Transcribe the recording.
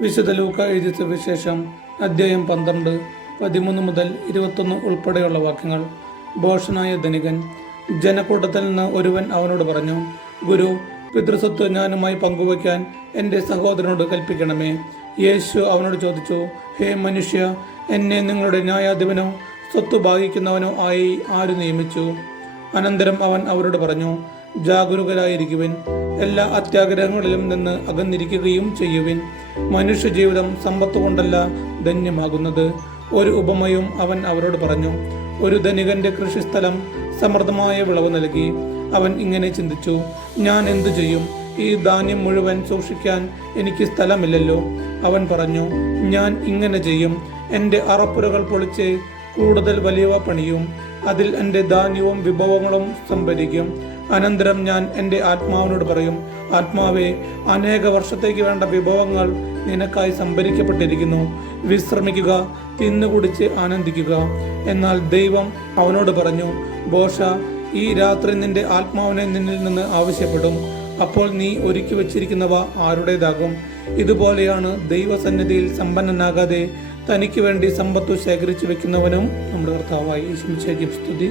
വിശുദ്ധ ലൂക്ക എഴുതിയ സുവിശേഷം അധ്യായം 12 13 മുതൽ 21 ഉൾപ്പെടെയുള്ള വാക്യങ്ങൾ. ഭോഷനായ ധനികൻ. ജനക്കൂട്ടത്തിൽ നിന്ന് ഒരുവൻ അവനോട് പറഞ്ഞു, ഗുരു, പിതൃസ്വത്ത് ഞാനുമായി പങ്കുവയ്ക്കാൻ എൻ്റെ സഹോദരനോട് കൽപ്പിക്കണമേ. യേശു അവനോട് ചോദിച്ചു, ഹേ മനുഷ്യ, എന്നെ നിങ്ങളുടെ ന്യായാധിപനോ സ്വത്ത് ഭാഗിക്കുന്നവനോ ആയി ആര് നിയമിച്ചു? അനന്തരം അവൻ അവരോട് പറഞ്ഞു, ജാഗരൂകരായിരിക്കുവിൻ, എല്ലാ അത്യാഗ്രഹങ്ങളിലും നിന്ന് അകന്നിരിക്കുകയും ചെയ്യുവിൻ. മനുഷ്യജീവിതം സമ്പത്ത് കൊണ്ടല്ല ധന്യമാകുന്നത്. ഒരു ഉപമയും അവൻ അവരോട് പറഞ്ഞു. ഒരു ധനികന്റെ കൃഷിസ്ഥലം സമൃദ്ധമായ വിളവ് നൽകി. അവൻ ഇങ്ങനെ ചിന്തിച്ചു, ഞാൻ എന്തു ചെയ്യും? ഈ ധാന്യം മുഴുവൻ സൂക്ഷിക്കാൻ എനിക്ക് സ്ഥലമില്ലല്ലോ. അവൻ പറഞ്ഞു, ഞാൻ ഇങ്ങനെ ചെയ്യും, എൻ്റെ അറപ്പുരകൾ പൊളിച്ച് കൂടുതൽ വലിയവ പണിയും. അതിൽ എൻ്റെ ധാന്യവും വിഭവങ്ങളും സംഭരിക്കും. അനന്തരം ഞാൻ എൻ്റെ ആത്മാവിനോട് പറയും, ആത്മാവേ, അനേക വർഷത്തേക്ക് വേണ്ട വിഭവങ്ങൾ നിനക്കായി സംഭരിക്കപ്പെട്ടിരിക്കുന്നു. വിശ്രമിക്കുക, തിന്നുകുടിച്ച് ആനന്ദിക്കുക. എന്നാൽ ദൈവം അവനോട് പറഞ്ഞു, ബോഷ, ഈ രാത്രി നിന്റെ ആത്മാവിനെ നിന്നിൽ നിന്ന് ആവശ്യപ്പെടും. അപ്പോൾ നീ ഒരുക്കി വച്ചിരിക്കുന്നവ ആരുടേതാകും? ഇതുപോലെയാണ് ദൈവസന്നിധിയിൽ സമ്പന്നനാകാതെ തനിക്ക് വേണ്ടി സമ്പത്തു ശേഖരിച്ചു വെക്കുന്നവനും. നമ്മുടെ കർത്താവായി യേശുവിനെ സ്തുതി.